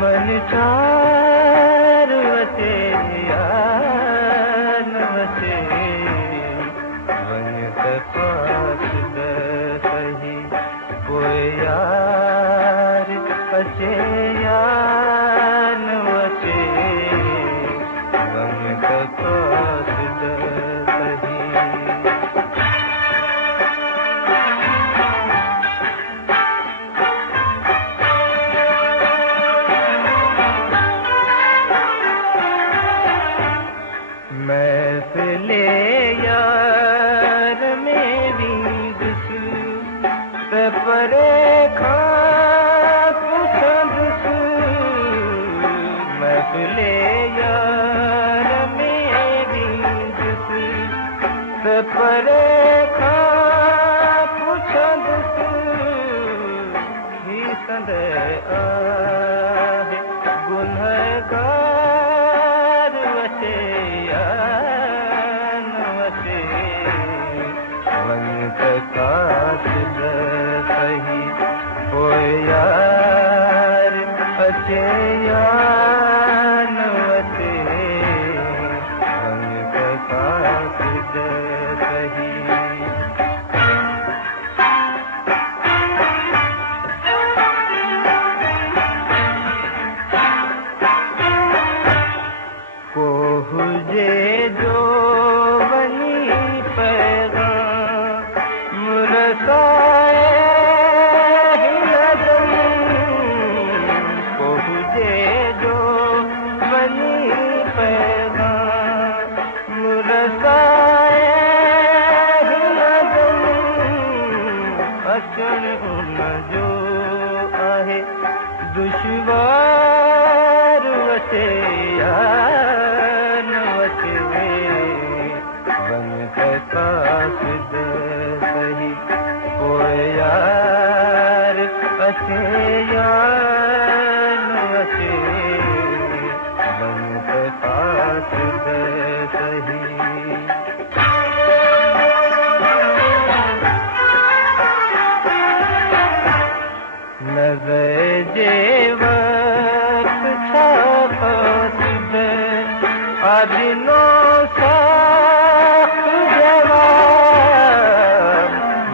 मन चार वसे यान वसे वन पास सही कोई यार अचे यान वसे वन पास सही। महफिले यार मेरी दुस परे खास दुस महफिले यार मेरी दुस परे खास दुस ही संदे आहे गुनहगार वसे सही हो यार अचे यान वसे रंग कास सही। को हुजे जो बनी पैगाम मुरसाए हिलदम को हुजे जो बनी पैगाम मुरसाए हिलदम अचण उन जो आहे दुश्वार वसे यान वसे वन कास सही हो यार अचे यान वसे वन कास सही। नज़र जे वक्त छा क़ासिद आदिनो साख्त जवाब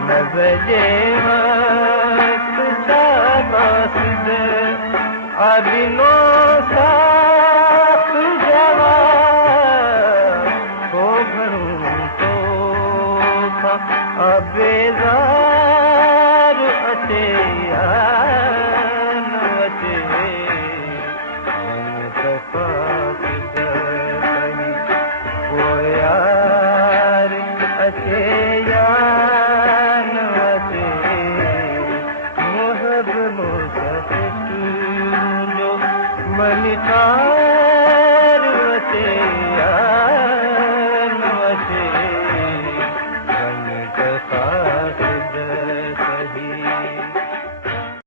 नज़र जे वक्त छा क़ासिद आदिनो साख्त जवाब हो घणो तो बेज़ार अचे यान वसे यार अचे यान वसे मोहब मुसफ़िर मन चार वसे यान वसे मन कास